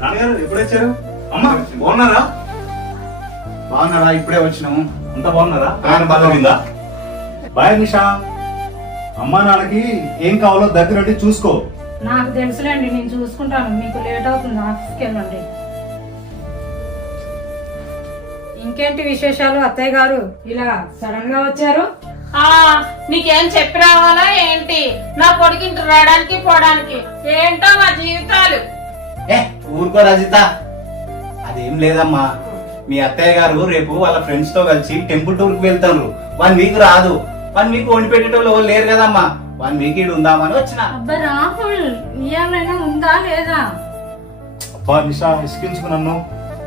నాన్నగారు ఎప్పుడు వచ్చారు? అమ్మా బాగున్నారా? బాగున్నారా? ఇప్పుడే వచ్చినాము. అంతా బాగున్నారా? ఆయన బాగా బాయ్ నిషా. అమ్మా నాన్నకి ఏం కావాలో దగ్గరుండి చూసుకో. నాకు తెలుసులేండి, నేను చూసుకుంటాను. మీకు లేట్ అవుతుంది, ఆఫీస్కి వెళ్ళండి. ఇంకేంటి విశేషాలు? అత్తయ్య గారు ఇలా సడన్ గా వచ్చారు? నీకేం చెప్పి రావాలా ఏంటి? నా పొడిగింటి రావడానికి పోవడానికి ఏంటో మా జీవితాలు. ఊరుకో రజిత, అదేం లేదమ్మా. మీ అత్తయ్య గారు రేపు వాళ్ళ ఫ్రెండ్స్ తో కలిసి టెంపుల్ టూర్ కి వెళ్తారు. 1 వీక్ రాదు. 1 వీక్ వండి పెట్టేటోళ్ళు లేరు కదమ్మా. 1 వీక్ ఇటు ఉందామని వచ్చిన. అబ్బా రాహుల్, ఇయ్యాలైనా ఉందా లేదా? అబ్బా నిషా, ఇసుకించుకు నన్ను.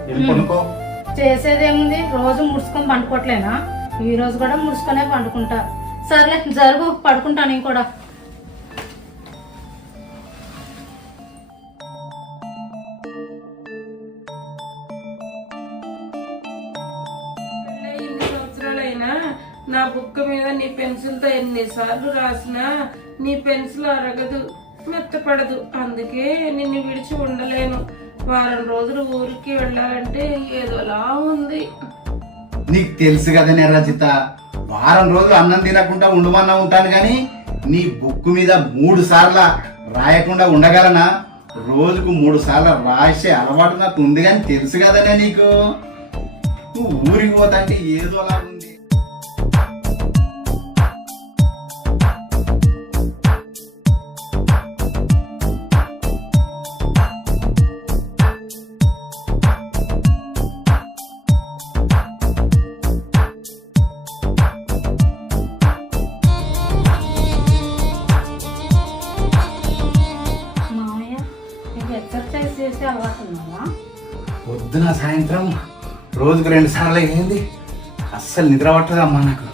వెళ్ళి పడుకో. చేసేదేముంది, రోజు ముడుచుకొని పండుకోవట్లేనా? ఈ రోజు కూడా ముడుచుకొనే పండుకుంటా. సర్లే జరుగు, పడుకుంటా నేను కూడా. ఎన్ని సంవత్సరాలైనా నా బుక్ మీద నీ పెన్సిల్ తో ఎన్నిసార్లు రాసినా నీ పెన్సిల్ అరగదు, మెత్తపడదు. అందుకే నిన్ను విడిచి ఉండలేను. వారం రోజులు ఊరికి వెళ్ళాలంటే ఏదోలా ఉంది. నీకు తెలుసు కదనే రజిత, వారం రోజులు అన్నం తినకుండా ఉండమన్నా ఉంటాను గాని నీ బుక్ మీద 3 సార్లు రాయకుండా ఉండగలనా? రోజుకు 3 సార్లు రాసే అలవాటు నాకు ఉంది కానీ తెలుసు కదనే నీకు. నువ్వు ఊరికి పోతాంటే ఏదోలా ఉంది. ఎక్సర్సైజ్ చేసే అలవాటు ఉన్నావా? పొద్దున సాయంత్రం రోజుకు 2 సార్లు అయింది. అస్సలు నిద్ర పట్టదమ్మా నాకు.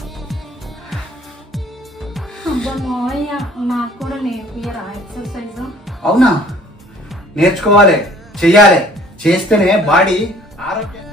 అబ్బా మావయ్య, నాకు కూడా నేర్పియరా ఎక్సర్సైజ్? అవునా? నేర్చుకోవాలి, చెయ్యాలి. చేస్తేనే బాడీ ఆరోగ్యం.